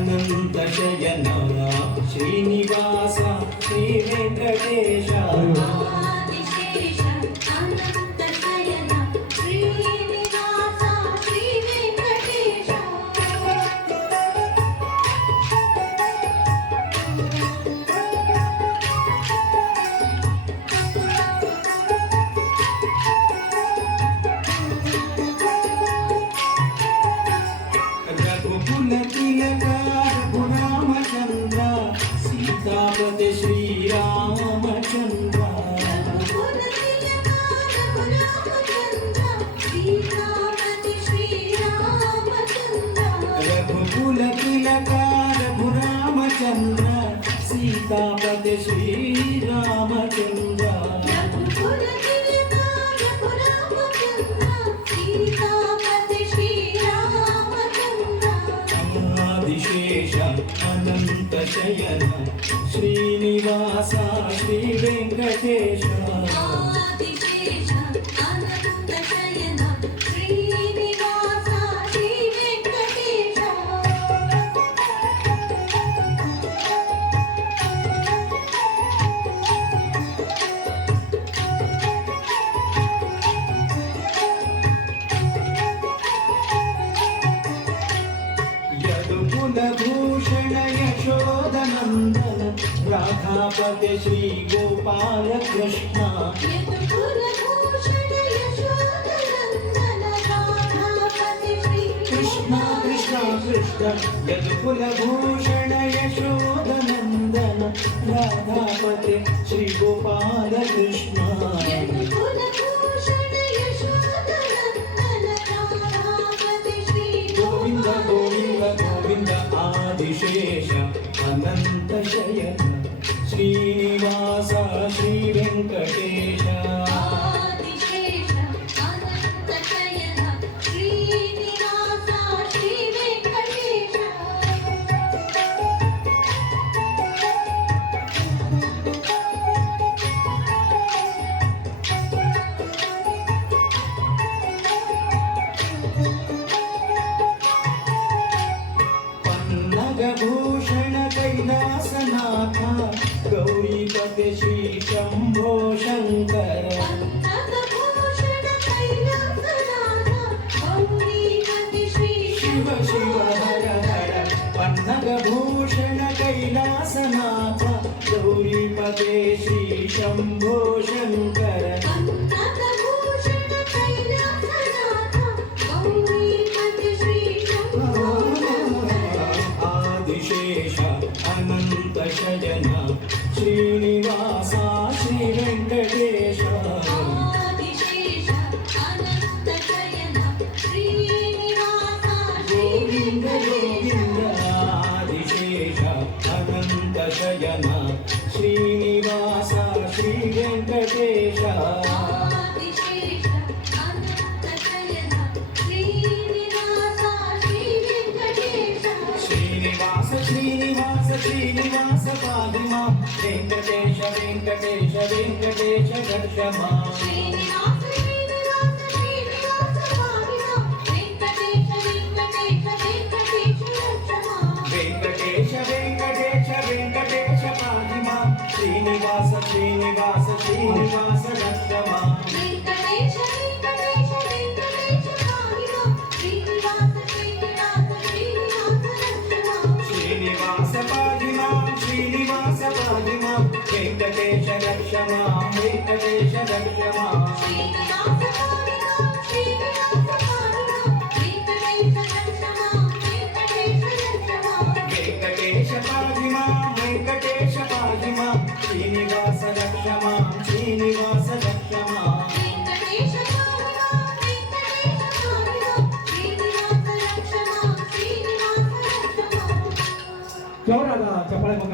అనంత శయన శ్రీనివాస శ్రీ వెంకటేశ సీతాపతి శ్రీరామచంద్ర రఘుకుల తిలక రఘురామచంద్ర సీతాపతి శ్రీరామచంద్ర ఆదిశేష అనంత శయన శ్రీనివాస శ్రీ వెంకటేశ భూషణ యశోదనందన రాధాపతి శ్రీ గోపాల కృష్ణ కృష్ణ కృష్ణ కృష్ణ యదుకుల భూషణ యశోదనందన రాధాపతి శ్రీ గోపాల కృష్ణ గోవింద గోవింద గోవింద ఆదిశేష అనంత శయన శ్రీనివాస శ్రీ వెంకటేశ భూషణ కైలాసనాథ గౌరీపతి శ్రీ శంభో శంకర శివ శివ హర హర పన్నగ భూషణ కైలాసనాథ గౌరీపతి శ్రీ శంభో శంకర అనంత శయన శ్రీనివాస శ్రీ వెంకటేశ గోవింద గోవింద ఆదిశేష అనంత శయన శ్రీనివాస శ్రీ వెంకటేశ శ్రీనివాస శ్రీనివాస పాదిమా వెంకటేశ వెంకటేశ వెంకటేశ దర్శమా వెంకటేశ వెంకటేశ వెంకటేశ పాదిమా శ్రీనివాస శ్రీనివాస శ్రీనివాస దర్శమా శ్రీనివాస పాదిమా వెంకటేశ రక్షమా వెంకటేశ రక్షమా వెంకటేశ పాదిమా వెంకటేశ పాదిమా శ్రీనివాస రక్షమా శ్రీనివాస రక్షమా జోరాగా చెప్పాలి.